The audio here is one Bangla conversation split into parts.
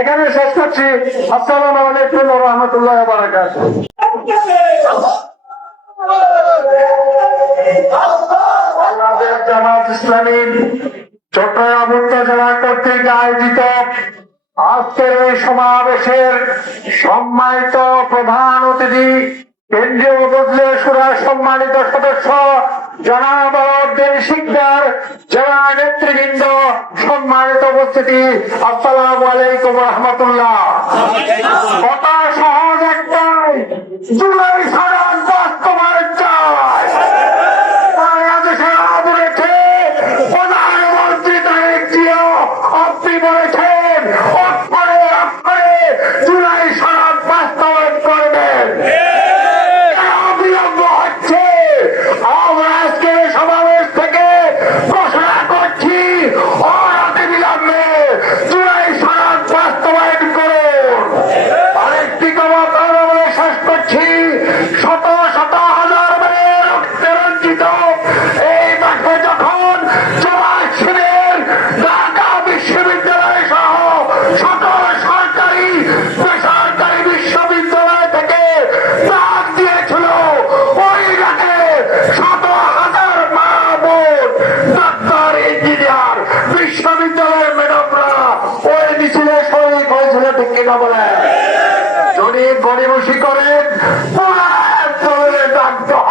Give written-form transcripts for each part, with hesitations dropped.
এখানে শেষ করছি। আসসালামু আলাইকুম ওয়া রাহমাতুল্লাহি ওয়া বারাকাতুহু। বাংলাদেশ জামাত ইসলামী চট্টগ্রাম উত্তর জেলা কর্তৃক আয়োজিত আজকের এই সমাবেশের সম্মানিত প্রধান অতিথি কেন্দ্রীয় উপজেলা সুরার সম্মানিত সদস্য জনাব আলাউদ্দিন শিকদার, জেলা নেতৃবৃন্দ, সম্মানিত উপস্থিতি, আসসালামু আলাইকুম ওয়া রাহমাতুল্লাহ। কথা সহজ একটাই, জুলাই সনদ বাস্তবায়ন চাই। বাংলাদেশের আবুরেছে প্রধানমন্ত্রী তারেক জিয়া, আপনি বলেছেন অক্ষরে অক্ষরে জুলাই সনদ বাস্তবায়ন করবেন। বিলম্ব হচ্ছে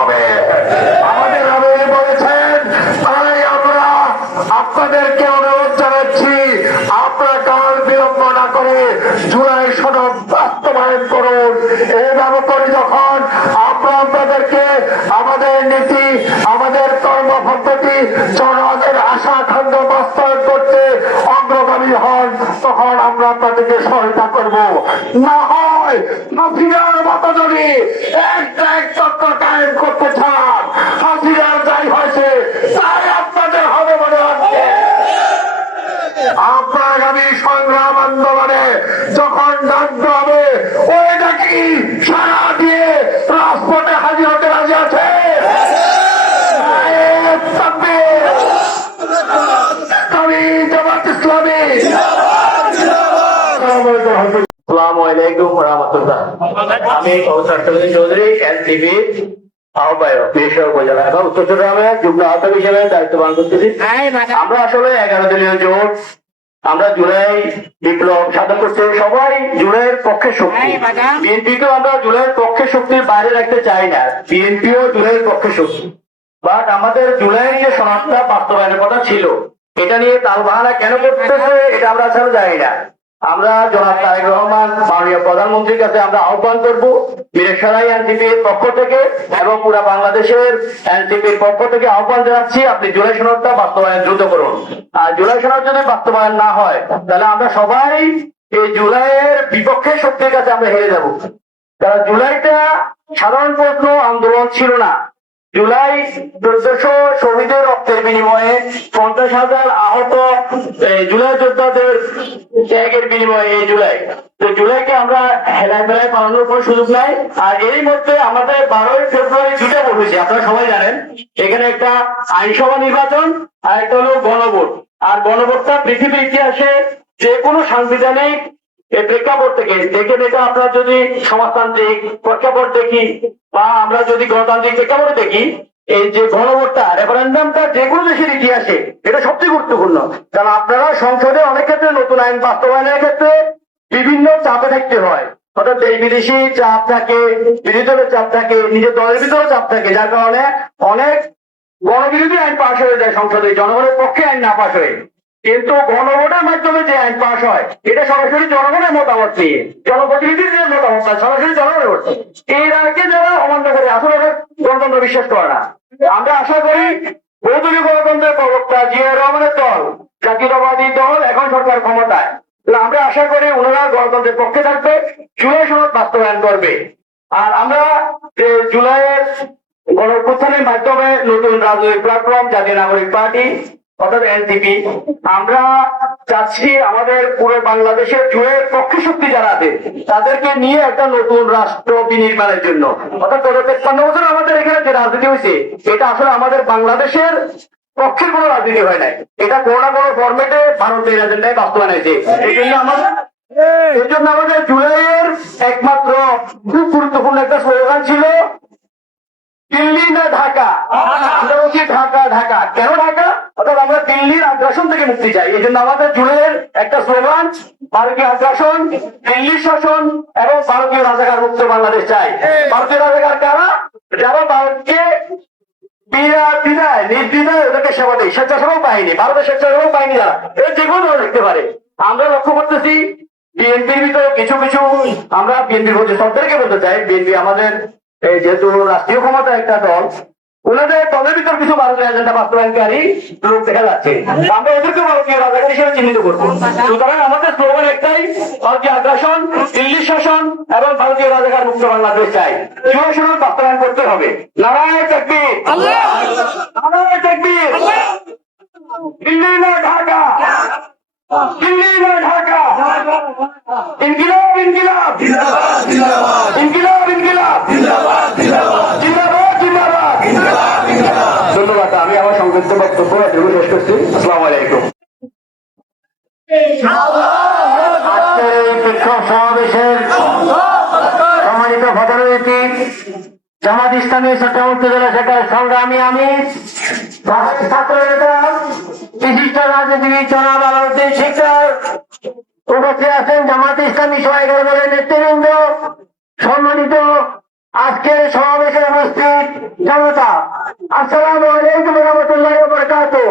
হবে। আমাদের আমির বলেছেন, তাই আমরা আপনাদেরকে অনুরোধ জানাচ্ছি, আপনারা কাল বিলম্ব না করে জুলাই সনদ বাস্তবায়ন করুন। এইভাবে করে যখন আমরা আপনাদেরকে আমাদের নীতি, আমাদের কর্মপদ্ধতি, জনগণের আশা আকাঙ্ক্ষা বাস্তবায়ন করতে অগ্রগামী হন, তখন আমরা আপনাদেরকে সহায়তা করব। না হয় হাসিনার মতো যদি একটা তত্ত্ব কায়েম করতে চান, হাসিনার যাই হয়েছে তাই আপনাদের হবে মনে হচ্ছে। আপনার আগামী সংগ্রাম আন্দোলনে যখন ডাকতে হবে, ওইটা কি সারা দিয়ে রাজপথে হাজির হতে রাজি আছে? আমি জামাত ইসলামী। আসসালামু আলাইকুম ওয়া রাহমাতুল্লাহ। আমি কৌশল চৌধুরী, এনসিপি আহ্বায়ক পেশা উপজেলা এবং উত্তর চট্টগ্রামের যুগ্ম আহ্বায়ক হিসেবে দায়িত্ব পালন করতেছি। আমরা আসলে 11 দলীয় জোট, আমরা জুলাই বিপ্লব সাধন করতে সবাই জুলাইয়ের পক্ষে শক্তি। বিএনপিকেও আমরা জুলাইয়ের পক্ষে শক্তির বাইরে রাখতে চাই না, বিএনপিও জুলাইয়ের পক্ষে শক্তি। বাট আমাদের জুলাইয়ের যে সনদটা বাস্তবায়নের কথা ছিল, এটা নিয়ে তালবাহানা কেন করতেছে এটা আমরা আসলে জানি না। আমরা জনাব তারেক রহমান মাননীয় প্রধানমন্ত্রীর কাছে আমরা আহ্বান করবো, মিরসরাই এনসিপির পক্ষ থেকে এবং পুরা বাংলাদেশের এনসিপির পক্ষ থেকে আহ্বান জানাচ্ছি, আপনি জুলাই সনদটা বাস্তবায়ন দ্রুত করুন। আর জুলাই সনদ যদি বাস্তবায়ন না হয়, তাহলে আমরা সবাই এই জুলাইয়ের বিপক্ষে শক্তির কাছে আমরা হেরে যাব। কারণ জুলাইটা সাধারণ প্রশ্ন আন্দোলন ছিল না। জুলাই 1400 শহীদের রক্তের বিনিময়ে 50,000 আহত জুলাই যোদ্ধাদের ত্যাগের বিনিময়ে এই জুলাই। তো জুলাইকে আমরা হেলায় ফেলায় পালানোর কোনো সুযোগ নাই। আর এরই মধ্যে আমাদের 12ই ফেব্রুয়ারি দুটা ভোট হয়েছে, আপনারা সবাই জানেন। এখানে একটা আইনসভা নির্বাচন আর একটা হলো গণভোট। আর গণভোটটা পৃথিবীর ইতিহাসে যে কোনো সাংবিধানিক এই প্রেক্ষাপট থেকে দেখে দেখে আপনারা যদি সমাজতান্ত্রিক প্রেক্ষাপট দেখি বা আমরা যদি গণতান্ত্রিক প্রেক্ষাপট দেখি, এই যে গণভোটটা রেফারেন্ডামটা যে কোনো দেশের ইতিহাসে এটা সবচেয়ে গুরুত্বপূর্ণ। কারণ আপনারা সংসদে অনেক ক্ষেত্রে নতুন আইন বাস্তবায়নের ক্ষেত্রে বিভিন্ন চাপে থাকতে হয়, অর্থাৎ দেশ বিদেশি চাপ থাকে, বিরোধী দলের চাপ থাকে, নিজের দলের ভিতরেও চাপ থাকে, যার কারণে অনেক গণবিরোধী আইন পাশ হয়ে যায় সংসদে, জনগণের পক্ষে আইন না পাশ হয়ে। কিন্তু গণভোটের মাধ্যমে যে আইন পাশ হয় এটা সরাসরি জনগণের মতামত নিয়ে, জনপ্রতিনিধিদের মতামত নয়, সরাসরি জনগণের ভোট। এর আগে যারা অমান্য করে আসলে গণতন্ত্র বিশ্বাস করে না। আমরা আশা করি বহুদলীয় গণতন্ত্রের প্রবক্তা জিয়া রহমানের দল, জাতীয়তাবাদী দল এখন সরকার ক্ষমতায়, আমরা আশা করি ওনারা গণতন্ত্রের পক্ষে থাকবে, জুলাই সনদ বাস্তবায়ন করবে। আর আমরা জুলাইয়ের গণঅভ্যুত্থানের মাধ্যমে নতুন রাজনৈতিক প্ল্যাটফর্ম জাতীয় নাগরিক পার্টি অর্থাৎ এনসিপি, আমরা চাচ্ছি আমাদের পুরো বাংলাদেশের জুয়ের পক্ষে শক্তি যারা আছে তাদেরকে নিয়ে একটা নতুন রাষ্ট্র বিনির্মাণের জন্য, অর্থাৎ গত 53 বছর আমাদের এখানে যে রাজনীতি হয়েছে এটা আসলে আমাদের বাংলাদেশের পক্ষের কোনো রাজনীতি হয় নাই, এটা কোনো না কোনো ফরম্যাটে ভারতের এজেন্ডায় বাস্তবায়ন হয়েছে। এই জন্য আমাদের জুলাইয়ের একমাত্র খুব গুরুত্বপূর্ণ একটা স্লোগান ছিল দিল্লি না ঢাকা। আমরা বলছি ঢাকা ঢাকা। কেন ঢাকা? অর্থাৎ আমরা দিল্লির আগ্রাসন থেকে মুক্তি চাই। এই জন্য আমাদের জুলাইয়ের একটা স্লোগান ভারতীয় আগ্রাসন, দিল্লির শাসন এবং ভারতীয় রাজাকার মুক্ত বাংলাদেশ চাই। ভারতীয় রাজাকার কারা? যারা ভারতকে নির্দ্বিধায় ওদেরকে সেবা দেয়, স্বেচ্ছাসেবক বাহিনী, ভারতের স্বেচ্ছাসেবক বাহিনী যারা এর যে কোনো দল দেখতে পারে। আমরা লক্ষ্য করতেছি বিএনপির ভিতরে কিছু কিছু, আমরা বিএনপির মধ্যে সরকারকে বলতে চাই, বিএনপি আমাদের যেহেতু রাষ্ট্রীয় ক্ষমতার একটা দল, ওনাদের দলের ভিতর কিছু ভারতীয় এজেন্ডা বাস্তবায়নকারী লোক দেখা যাচ্ছে, আমরা ওদেরকে ভারতীয় রাজাকার হিসেবে চিহ্নিত করবো। সুতরাং আমাদের স্লোগান একটাই, ভারতীয় আগ্রাসন, দিল্লির শাসন এবং ভারতীয় রাজাকার মুক্ত বাংলাদেশ চাই। জুলাই সনদ বাস্তবায়ন করতে হবে। নারায়ে তাকবীর, নারায়ে তাকবীর, দিল্লি না ঢাকা, দিল্লি না ঢাকা, ইনকিলাব ইনকিলাব ইনকিলাব ইনকিলাব, জিন্দাবাদ জিন্দাবাদ। ধন্যবাদ। আমি আমার সংক্ষিপ্ত বক্তব্য শেষ করছি। আসসালামু আলাইকুম। আজকের এই বিক্ষোভ সমাবেশের সম্মানিত প্রধান অতিথি জামাত ইসলামী চট্টগ্রাম উপজেলা শাখার সংগ্রামী আমির, ছাত্র নেতা, বিশিষ্ট রাজনীতিবিদ জনাব আলাউদ্দিন শিকদার, উপস্থিত আছেন জামাত ইসলামী সহায়ক দলের নেতৃবৃন্দ, সম্মানিত আজকের সমাবেশে উপস্থিত জনতা, আসসালামু আলাইকুম ওয়া রাহমাতুল্লাহি ওয়া বারাকাতুহু।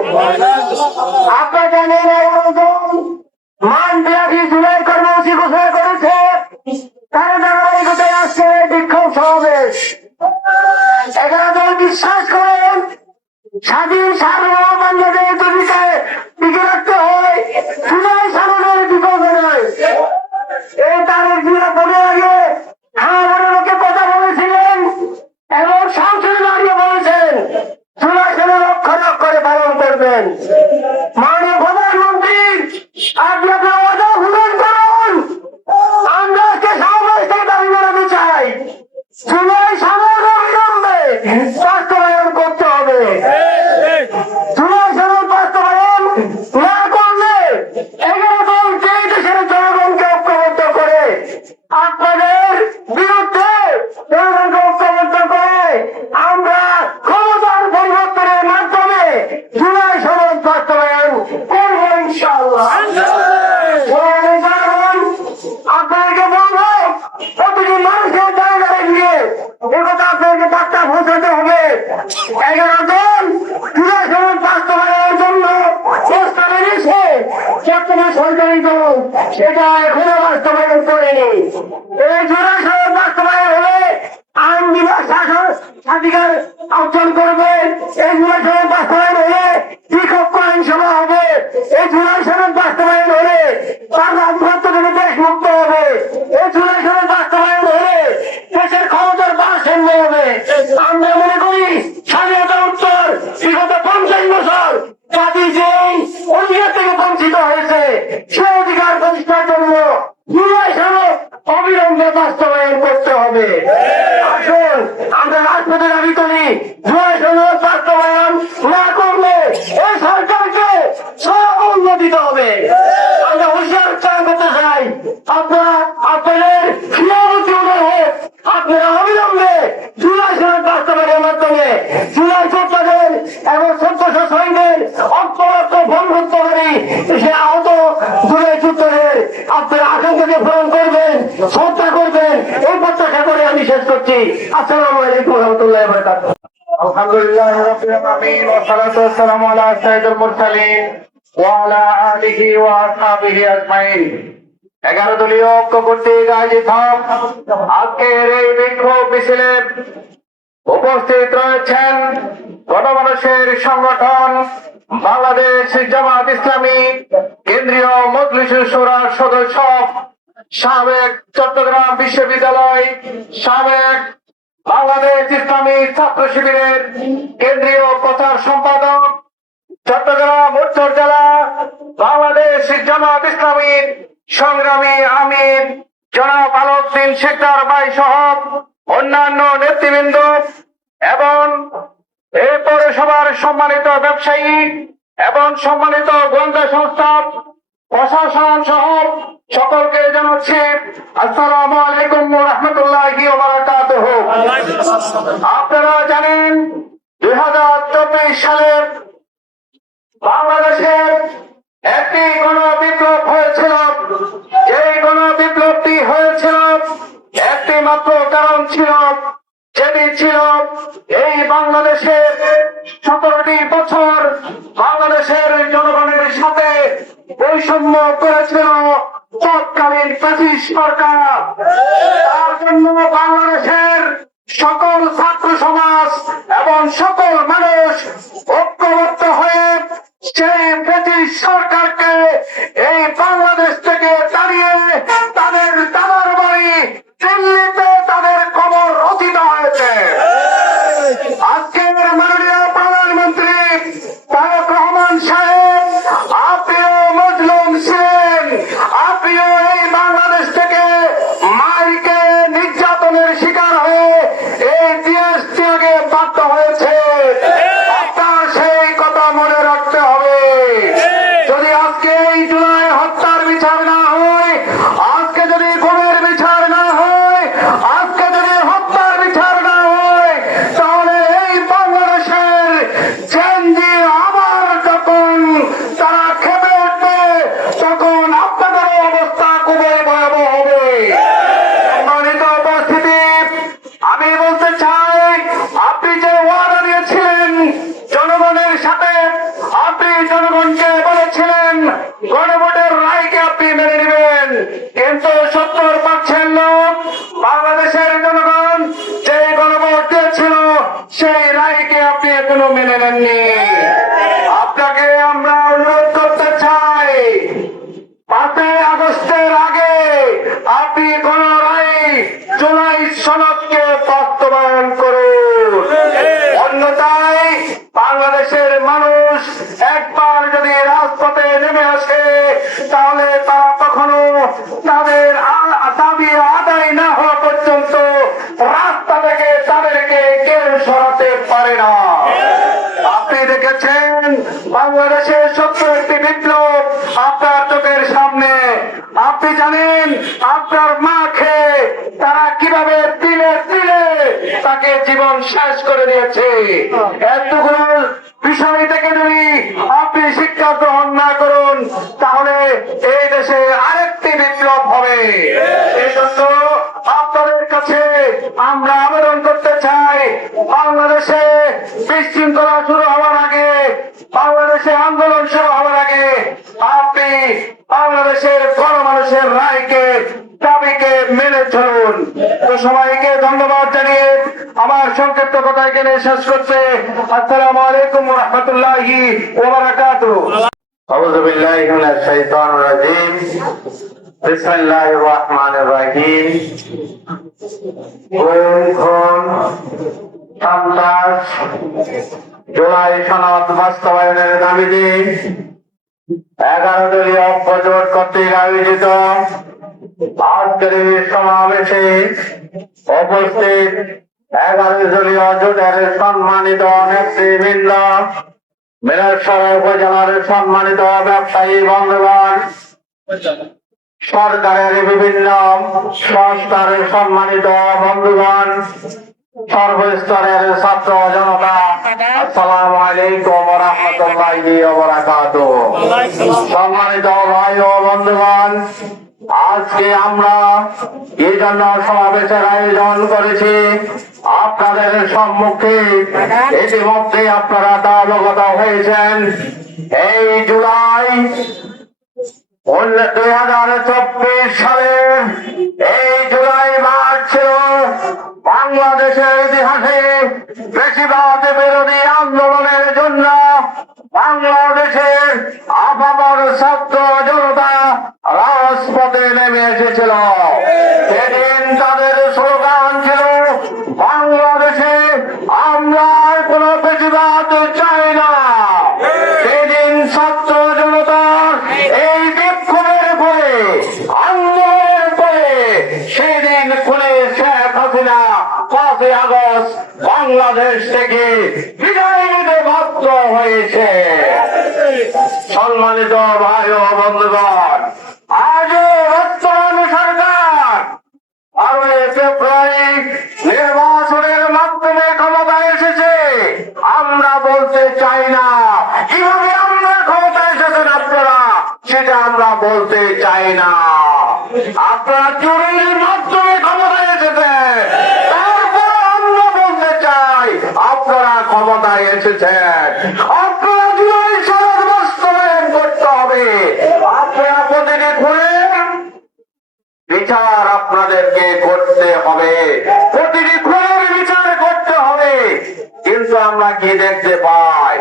আপনারা জানেন মান বিরাশি জুলাই কর্মসূচি ঘোষণা করেছে, তার ধারাবাহিকতায় আসছে বিক্ষোভ সমাবেশ। 11 জন বিশ্বাস করেন স্বাধীন সার্বভৌম বাংলাদেশ দুর্নীতিকে টিকে রাখতে হয়, জুলাই সামনের বিকল্প নয়। এই তারেক জিয়া বলে আগে আমাদের লোকে কথা বলেছিলেন এবং সংসদে দাঁড়িয়ে বলেছেন জুলাই সামনে রক্ষণাক করে পালন করবেন। মাননীয় প্রধানমন্ত্রী, আপনি আপনার ওয়াদা পূরণ করুন। আমরা আজকে সমাবেশ থেকে দাবি জানাতে চাই, জুলাই সামনে অবিলম্বে বাস্তবায়ন করতে হবে। জুলাই সামনে বাস্তবায়ন না করলে 11 দল যে দেশের জনগণকে ঐক্যবদ্ধ করে আপনাদের বিরুদ্ধে জনগণকে ঐক্যবদ্ধ করে আমরা ক্ষমতার পরিবর্তনের মাধ্যমে জুলাই সনদ বাস্তবায়ন করবো ইনশাআল্লাহ। আপনাদেরকে বলবো প্রতিটি মানুষের জায়গায় গিয়ে একথা আপনাদেরকে বার্তা পৌঁছাতে হবে। 11 জন জুলাই সনদ বাস্তবায়নের জন্য প্রস্তাব এনেছে, বর্তমান সরকারি দল সেটা এখনো বাস্তবায়ন করেনি। এই জুলাই সনদ বাস্তবায়ন হলে আইন বিভাগ শাসন স্বাধিকার অর্জন করবে। এই জুলাই সনদ বাস্তবায়ন হলে বিক্ষোভ আইনসভা হবে। এই জুলাই সনদ বাস্তবায়ন হলে বাংলা আধিপত্য থেকে দেশ মুক্ত হবে। এই জুলাই সনদ বাস্তবায়ন হলে দেশের ক্ষমতার ভারসাম্য হবে। আমরা মনে করি স্বাধীনতা উত্তর বিগত 50 বছর জাতি যেই অধিকার থেকে বঞ্চিত হয়েছে সে অধিকার প্রতিষ্ঠার জন্য জুলাই সনদ অবিলম্বে বাস্তবায়ন করতে হবে। আসুন আমরা রাজপথে দাবি করি, জুলাই সনদ বাস্তবায়ন না করলে এই সরকারকে সর্বমূল্য দিতে হবে। আমরা হুঁশিয়ার উচ্চারণ করতে চাই, আপনাদের ক্রিয়াবতী হোক, আপনারা অবিলম্বে জুলাই সনদ বাস্তবায়নের মাধ্যমে জুলাই যোদ্ধাদের এবং 1400 শহীদের অক্ষরত্ব বন্ধুত্বকারী সে আহত জুলাই যুদ্ধদের আপনারা আকাঙ্ক্ষাকে পূরণ করবেন, শ্রদ্ধা করবেন, এই প্রত্যাশা করে আমি শেষ করছি। আসসালামু আলাইকুম ওয়া রাহমাতুল্লাহি ওয়া বারাকাতুহু। আলহামদুলিল্লাহ রাব্বিল আলামিন ওয়া সালাতু ওয়া সালামু আলা সাইয়্যিদিল মুরসালিন ওয়া আলা আলিহি ওয়া আসহাবিহি আজমাইন। 11 দলীয় ঐক্য কর্তৃক আয়োজিত আজকের এই বিক্ষোভ মিছিলে উপস্থিত রয়েছেন গণমানুষের সংগঠন বাংলাদেশ জামাত ইসলামী কেন্দ্রীয় মজলিসুল শুরার সদস্য, সাবেক চট্টগ্রাম বিশ্ববিদ্যালয়, সাবেক বাংলাদেশ ইসলামী ছাত্র শিবিরের কেন্দ্রীয় প্রচার সম্পাদক, চট্টগ্রাম উত্তর জেলা বাংলাদেশ জামাত ইসলামীর সংগ্রামী আমির জনাব আলউদ্দিন শিকদার ভাই সহ অন্যান্য নেতৃবৃন্দ এবং এই পৌরসভার সম্মানিত ব্যবসায়ী এবং সম্মানিত গোয়েন্দা সংস্থা প্রশাসন সহ সকলকে জানাচ্ছি আসসালামু আলাইকুম ওয়া রাহমাতুল্লাহি ওয়া বারাকাতুহু। আপনারা জানেন 2024 সালে বাংলাদেশের একটি গণবিপ্লব হয়েছিল। এই গণবিপ্লবটি হয়েছিল একটি মাত্র কারণ ছিল, যেটি ছিল এই বাংলাদেশের 17টি বছর বাংলাদেশের জনগণের সাথে বৈষম্য করেছিল তৎকালীন ব্রিটিশ সরকার। তার জন্য বাংলাদেশের সকল ছাত্র সমাজ এবং সকল মানুষ ঐক্যবদ্ধ হয়ে সেই ব্রিটিশ সরকারকে এই বাংলাদেশ থেকে তাড়িয়ে তাদের দাদার বাড়ি দিল্লিতে তাদের কবর রচিত হয়েছে। আজকের মাননীয় প্রধানমন্ত্রী তারেক রহমান সাহেব, আপনিও মজলুম ছিলেন, আপনিও এই বাংলাদেশ থেকে মাইকে নির্যাতনের শিকার হয়ে এই দেশ ত্যাগে বাধ্য হয়েছে। আপনার সেই কথা মনে রাখতে হবে। দাবিকে আপনি এখনো মেনে নেননি। আপনাকে আমরা অনুরোধ করতে চাই, 5ই আগস্টের আগে আপনি পুনরায় জুলাই সনদকে বাস্তবায়ন করুন। অন্যথায় বাংলাদেশের মানুষ একবার যদি রাজপথে নেমে আসে, তাহলে তারা কখনো তাদের দাবি আদায় না হওয়া পর্যন্ত রাস্তা থেকে তাদেরকে কেউ সরাতে পারে না। আপনি দেখেছেন বাংলাদেশের 71টি বিপ্লব আপনার চোখের সামনে। আপনি জানেন আপনার মাকে তারা কিভাবে দিলে দিলে তাকে জীবন শেষ করে দিয়েছে। এতগুলো বিষয় থেকে যদি আপনি শিক্ষা গ্রহণ না করুন, তাহলে এই দেশে আরেকটি বিপ্লব হবে। এই জন্য আপনাদের কাছে আমরা আবেদন করতে চাই, বাংলাদেশে বিশৃঙ্খলা শুরু হওয়ার আগে, বাংলাদেশে আন্দোলন শুরু হওয়ার আগে আপনি বাংলাদেশের গণমানুষের রায়কে দাবিকে মেনে চলুন। তো সবাইকে ধন্যবাদ জানিয়ে আমার সংক্ষিপ্ত কথা এখানে শেষ করছে। আসসালামু আলাইকুম ওয়া রাহমাতুল্লাহি ওয়া বারাকাতুহু। আউযু বিল্লাহি মিনাশ শাইতানির রাজীম। বিসমিল্লাহির রহমানির রহিম। সন্ত্রাস জুলাই সনদ বাস্তবায়নের দাবিতে 11 দলীয় ঐক্যজোট কর্তৃক আয়োজিত আজকের এই সমাবেশে উপস্থিত 11 দলীয় জোটের সম্মানিত নেতৃবৃন্দ, মিরসরাই উপজেলার সম্মানিত ব্যবসায়ী বন্ধুগণ, সরকারের বিভিন্ন সংস্থার সম্মানিত বন্ধুগণ, সর্বস্তরের ছাত্র জনতা, আসসালামু আলাইকুম ওয়া রাহমাতুল্লাহি ওয়া বারাকাতুহু। সম্মানিত ভাই ও বন্ধুগণ, আজকে আমরা এই জন্য সমাবেশের আয়োজন করেছি, আপনাদের সম্মুখে ইতিমধ্যে আপনারা তা অবগত হয়েছেন। এই জুলাই 2024 সালের এই জুলাই মাস ছিল বাংলাদেশের ইতিহাসে বেশিরভাগ বিরোধী আন্দোলনের জন্য বাংলাদেশের আপামর ছাত্র জনতা রাজপথে নেমে এসেছিল। সেদিন তাদের স্লোগান ছিল, বাংলাদেশে আমরা কোন বেশিরভাগ চাই না। সেদিন ছাত্র জনতার এই বিক্ষোভের পরে, আন্দোলনের পরে, সেদিন খুলে শেখ হাসিনা 5ই আগস্ট বাংলাদেশ থেকে বিদায় নিতে বাধ্য হয়েছে। সম্মানিত ভাই ও বন্ধুগণ, আজও বর্তমান সরকার 12 ফেব্রুয়ারি নির্বাচনের মাধ্যমে ক্ষমতায় এসেছে। আমরা বলতে চাই না কিভাবে আমরা ক্ষমতায় এসেছেন আপনারা, সেটা আমরা বলতে চাই না। আপনারা চুরির মাধ্যমে ক্ষমতায় এসেছেন, তারপর আমরা বলতে চাই আপনারা ক্ষমতায় এসেছেন। আপনারা জুলাই সনদ বাস্তবায়ন করতে হবে। আপনারা প্রতিটি খুঁড়ে বিচার আপনাদেরকে করতে হবে, প্রতিটি খুনের বিচার করতে হবে। কিন্তু আমরা কি দেখতে পাই,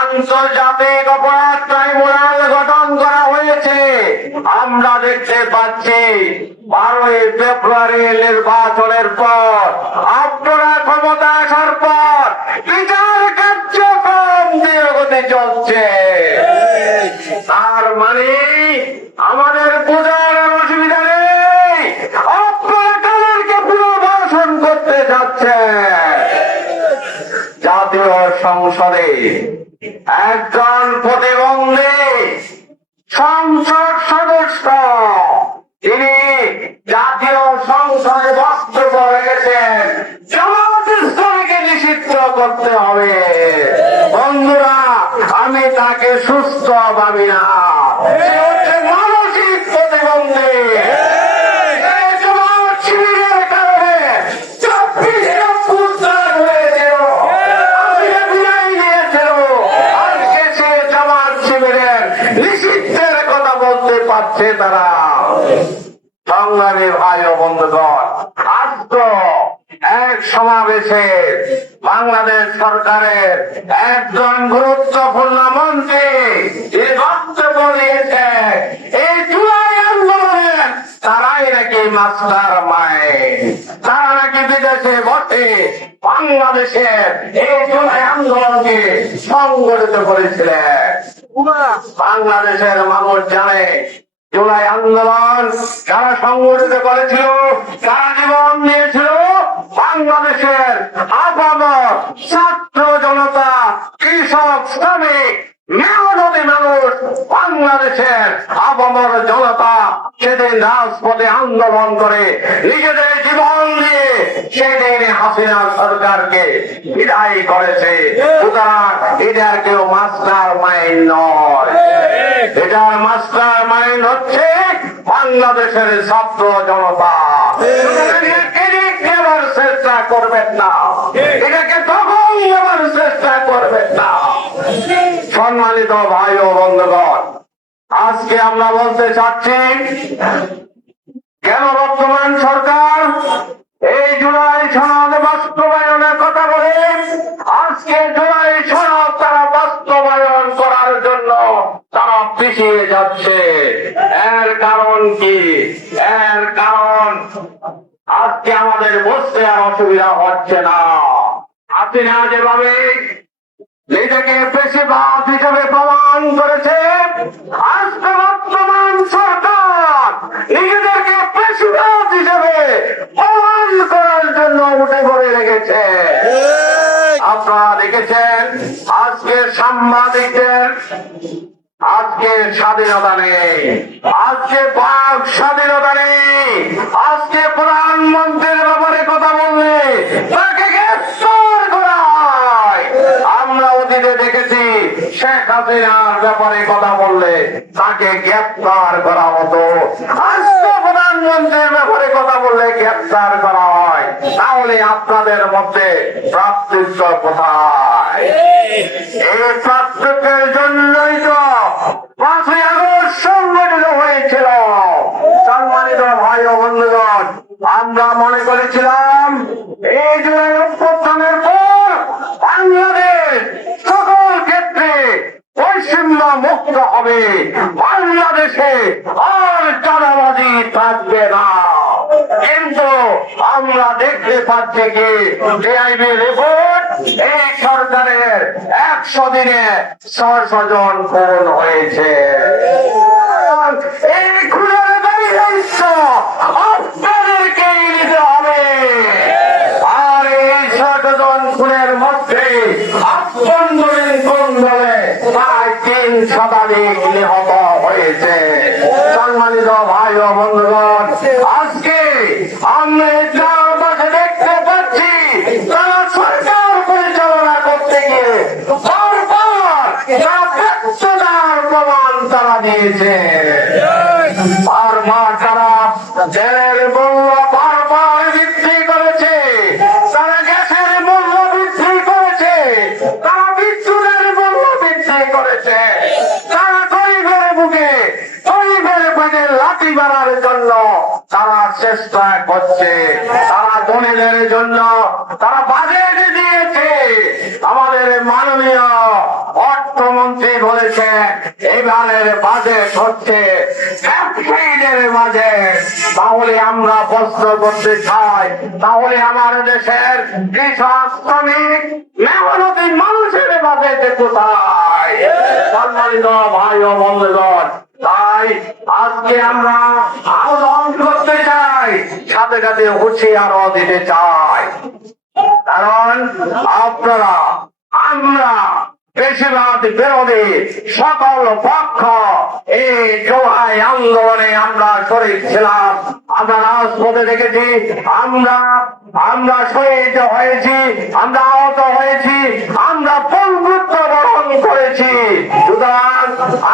আন্তর্জাতিক অপরাধ ট্রাইব্যুনাল গঠন করা হয়েছে। আমরা দেখতে পাচ্ছি 12ই ফেব্রুয়ারি নির্বাচনের পর, আপনারা ক্ষমতা আসার পর বিচার কার্যক্রম ধীরগতি চলছে। তার মানে আমাদের বোঝার অসুবিধা নেই, আপনারা তাদেরকে পুনর্বাসন করতে যাচ্ছেন। জাতীয় সংসদে একজন প্রতিবন্ধী সংসদ সদস্য, তিনি জাতীয় সংসদে বক্তব্য রেখেছেন, জামাত ইসলামীকে নিষিদ্ধ করতে হবে। বন্ধুরা, আমি তাকে সুস্থ ভাবি না, সে হচ্ছে মানসিক প্রতিবন্ধী। তারা সংগ্রামী ভাই ও বন্ধুগণ, আজ তো এক সমাবেশে বাংলাদেশ সরকারের একজন গুরুত্বপূর্ণ মন্ত্রী এই বক্তব্য দিয়েছে, এই জুলাই আন্দোলনে তারাই নাকি মাস্টার মাইন্ড, তারা নাকি বিদেশে বসে বাংলাদেশের এই জুলাই আন্দোলনকে সংগঠিত করেছিলেন। বাংলাদেশের মানুষ জানে জুলাই আন্দোলন যারা সংগঠিত করেছিল, যারা জীবন দিয়েছিল, বাংলাদেশের আপামর ছাত্র জনতা, কৃষক, শ্রমিক, মেহনতি মানুষ, বাংলাদেশের আপামর জনতা সেদিন রাজপথে আন্দোলন করে নিজেদের জীবন দিয়ে সেদিন হাসিনা সরকারকে বিদায় করেছে। সুতরাং এটার কেউ মাস্টার মাইন্ড নয়, এটার মাস্টার মাইন্ড হচ্ছে বাংলাদেশের ছাত্র জনতা। নেবার চেষ্টা করবেন না, এটাকে তখন নেবার চেষ্টা করবেন না। সম্মানিত ভাই ও বন্ধুগণ, আজকে আমরা বলতে চাচ্ছি কেন বর্তমান সরকার এই জুলাই সনদ বাস্তবায়নের কথা বলে আজকে জুলাই সনদ তারা বাস্তবায়ন করার জন্য তারা পিছিয়ে যাচ্ছে। এর কারণ কি? এর কারণ আজকে আমাদের বসতে আর অসুবিধা হচ্ছে না। হাসিনা যেভাবে নিজেকে পেশিবাদ হিসেবে প্রমাণ করেছে, আজকে বর্তমান সরকার নিজেদেরকে পেশিবাদ হিসেবে প্রমাণ করার জন্য উঠে পড়ে লেগেছে। আপনারা দেখেছেন আজকে সাংবাদিকদের আজকে স্বাধীনতা নেই, আজকে বাক স্বাধীনতা নেই, আজকে প্রধানমন্ত্রীর ব্যাপারে কথা বললে তাকে গ্রেফতার করা হয়। আমরা অতীতে দেখেছি শেখ হাসিনার ব্যাপারে কথা বললে তাকে গ্রেফতার করা হতো, আজকে প্রধানমন্ত্রীর ব্যাপারে কথা বললে গ্রেফতার করা হয়। তাহলে আপনাদের মধ্যে প্রার্থিত্ব কোথায়? এই প্রার্থিত্বের জন্যই তো 5ই আগস্ট সংগঠিত হয়েছিল। সম্মানিত ভাই ও বন্ধুগণ, আমরা মনে করেছিলাম এই জুলাই অভ্যুত্থানের পর বাংলাদেশ সকল ক্ষেত্রে বৈষম্য মুক্ত হবে, বাংলাদেশে আর চাঁদাবাজি থাকবে না। কিন্তু আমরা দেখতে পাচ্ছি কি ডিআইবি রিপোর্ট, এই সরকারের 100 দিনে 600 জন খুন হয়েছে। এই খুনের দায়িত্ব আপনাদেরকেই নিতে হবে। আর এই 600 জন খুনের মধ্যে আভ্যন্তরীণ খুন বলে প্রায় 3 শতাধিক নিহত হয়েছে। সম্মানিত ভাই ও বন্ধুগণ, আজকে আমরা চারপাশে দেখতে পাচ্ছি তারা সরকার পরিচালনা করতে গিয়ে বারবার ব্যর্থতার প্রমাণ তারা দিয়েছে। বারবার তারা জেলের মূল্য বারবার বৃদ্ধি করেছে, তারা গ্যাসের মূল্য বৃদ্ধি করেছে, তারা বিদ্যুতের মূল্য বৃদ্ধি করেছে, তারা গরিবের বুকে গরিবের পেটে লাঠি মারার জন্য তারা চেষ্টা করছে, তারা ধনীদের জন্য তারা বাজেট দিয়েছে। আমাদের মাননীয় অর্থমন্ত্রী বলেছে এবারের বাজেট হচ্ছে ব্যবসায়ীদের বাজেট। তাহলে আমরা প্রশ্ন করতে চাই, তাহলে আমার দেশের কৃষক, শ্রমিক, মেহনতি মানুষের বাজেট কোথায়? সম্মানিত ভাই ও বন্ধুগণ, তাই আজকে আমরা আহ্বান করতে চাই, সাথে সাথে হুঁশিয়ারও দিতে চাই। কারণ আপনারা, আমরা পেশিবাদ বিরোধী সকল পক্ষ এই জুলাই আন্দোলনে আমরা শরীর ছিলাম। আমরা রাজপথে দেখেছি, আমরা শহীদ হয়েছি, আমরা আহত হয়েছি, আমরা বন্ধুত্ব বরণ করেছি। সুতরাং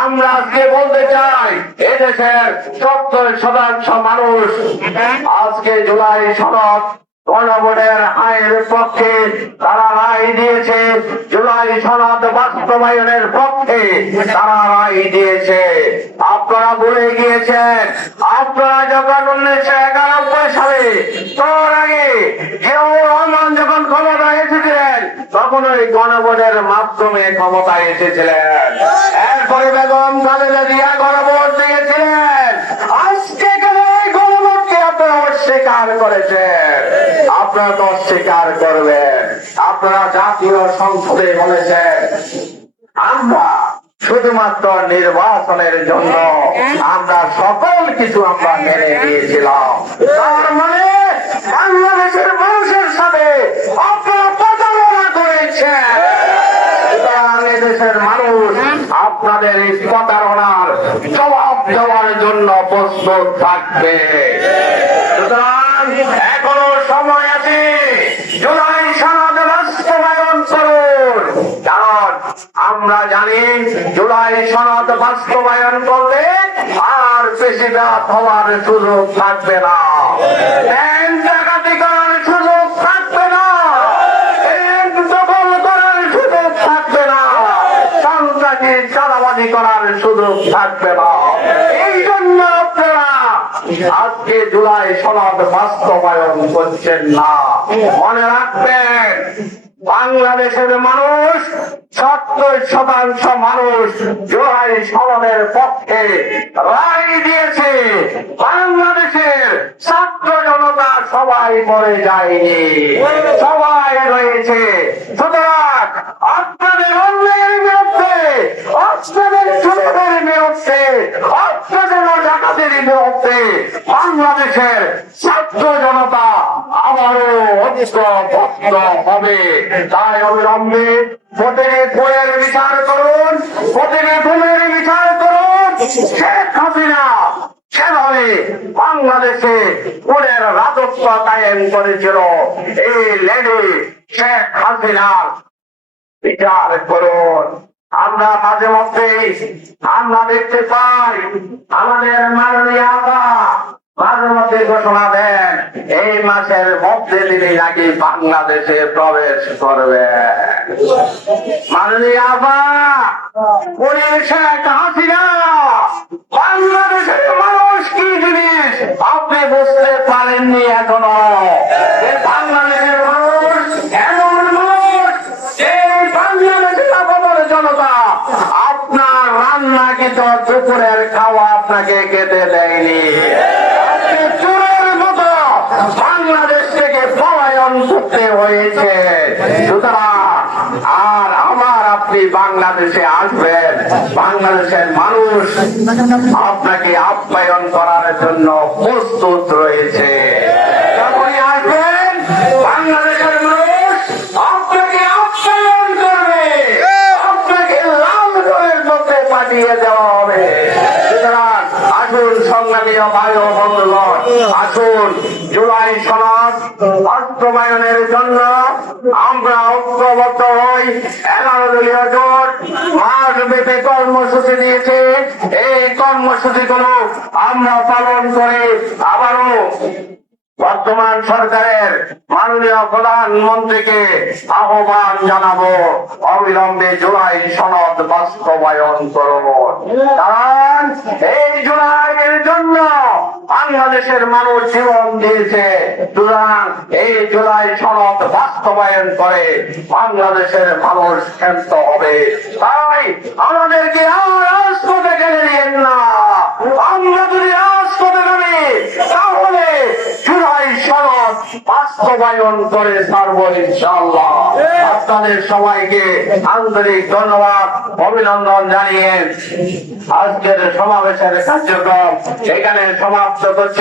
আমরা আজকে বলতে চাই এদেশের 70% মানুষ আজকে জুলাই সনদ গণভোটের আইনের পক্ষে তারা রায় দিয়েছে, জুলাই সনদ বাস্তবায়নের পক্ষে তারা রায় দিয়েছে। আপনারা ভুলে গিয়েছেন, আপনারা যখন 1991 সালে তোর আগে জিয়াউর রহমান যখন ক্ষমতায় এসেছিলেন তখন ওই গণভোটের মাধ্যমে ক্ষমতায় এসেছিলেন। এরপরে বেগম খালেদা জিয়া গণভোট দিয়েছিলেন। আজকে কেন এই গণভোটকে আপনারা অস্বীকার করেছেন? আপনারা তো অস্বীকার করবেন। আপনারা জাতীয় সংসদে বলেছেন আমরা শুধুমাত্র নির্বাচনের জন্য আমরা সকল কিছু আমরা মেনে নিয়েছিলাম। তার মানে বাংলাদেশের মানুষের সাথে আপনারা প্রতারণা করেছেন। দেশের মানুষ আপনাদের এই প্রতারণার জবাব দেওয়ার জন্য প্রস্তুত থাকবে। সুতরাং এখনো সময় আছে, জুলাই সনদ বাস্তবায়ন করুন। কারণ আমরা জানি জুলাই সনদ বাস্তবায়ন করলে আর বেশিরভাগ হওয়ার সুযোগ থাকবে না, ব্যাংক ডাকাতি করার সুযোগ থাকবে না, ব্যাংক দখল করার সুযোগ থাকবে না, সন্ত্রাসী চাঁদাবাজি করার সুযোগ থাকবে না। এই জন্য আপনারা আজকে জুলাই সনদ বাস্তবায়ন করছেন না। মনে রাখবেন, বাংলাদেশের মানুষ 70% মানুষ জুলাই সনদের পক্ষে রায় দিয়েছে। বাংলাদেশের ছাত্র জনতা সবাই মরে যায়নি, সবাই রয়েছে। সুতরাং আপনাদের অন্যায়ের বিরুদ্ধে, আপনাদের চুলের বিরুদ্ধে, আপনাদের ডাকাতের বিরুদ্ধে বাংলাদেশের ছাত্র জনতা আবারও ঐক্যবদ্ধ হবে। তাই অবিলম্বে প্রতিটি খুনের বিচার করুন, প্রতিটি খুনের বিচার করুন। শেখ হাসিনা সেভাবে বাংলাদেশে খুনের রাজত্ব কায়েম করেছিল, এই লেডি শেখ হাসিনার বিচার করুন। আমরা মাঝে মধ্যেই আমরা দেখতে পাই আমাদের মাননীয় মাঝে মধ্যে ঘোষণা দেন এই মাসের মধ্যে তিনি নাকি বাংলাদেশে প্রবেশ করবেন। মাননীয় শেখ হাসিনা বাংলাদেশের মানুষ কি জিনিস আপনি বুঝতে পারেননি এখনো। বাংলাদেশের মানুষ এমন মানুষ, এই বাংলাদেশের আপামর জনতা আপনার রান্না কিন্তু দুপুরের খাওয়া আপনাকে খেতে দেয়নি। চোরের মতো বাংলাদেশ থেকে পলায়ন করতে হয়েছে। সুতরাং আর আমার আপনি বাংলাদেশে আসবেন, বাংলাদেশের মানুষ আপনাকে আপ্যায়ন করার জন্য প্রস্তুত রয়েছে। যখনই আসবেন বাংলাদেশের মানুষ আপনাকে আপ্যায়ন করবে, আপনাকে লাল ঘরের মধ্যে পাঠিয়ে দেওয়া হবে। সুতরাং আসুন সংগ্রামীয় ভাই ও বন্ধুগণ, আসুন জুলাই সনদ বাস্তবায়নের জন্য আমরা ঐক্যবদ্ধ হই। 11 দলীয় জোট মাসব্যাপী কর্মসূচি দিয়েছে। এই কর্মসূচিগুলো আমরা পালন করে আবারও বর্তমান সরকারের মাননীয় প্রধানমন্ত্রীকে আহ্বান জানাবো, অবিলম্বে জুলাই সনদ বাস্তবায়ন করুন। কারণ এই জুলাইয়ের জন্য বাংলাদেশের মানুষ জীবন দিয়েছে। সুতরাং এই জুলাই সনদ বাস্তবায়ন করে বাংলাদেশের মানুষ ক্ষান্ত হবে। তাই আমাদেরকে আর রাজপথে টেনে দিয়েন না। আমরা যদি রাজপথে নামি তাহলে জুলাই সনদ বাস্তবায়ন করে ছাড়বো ইনশাআল্লাহ। আপনাদের সবাইকে আন্তরিক ধন্যবাদ, অভিনন্দন জানিয়ে আজকের সমাবেশের কার্যক্রম এখানে সমাপ্ত করছি।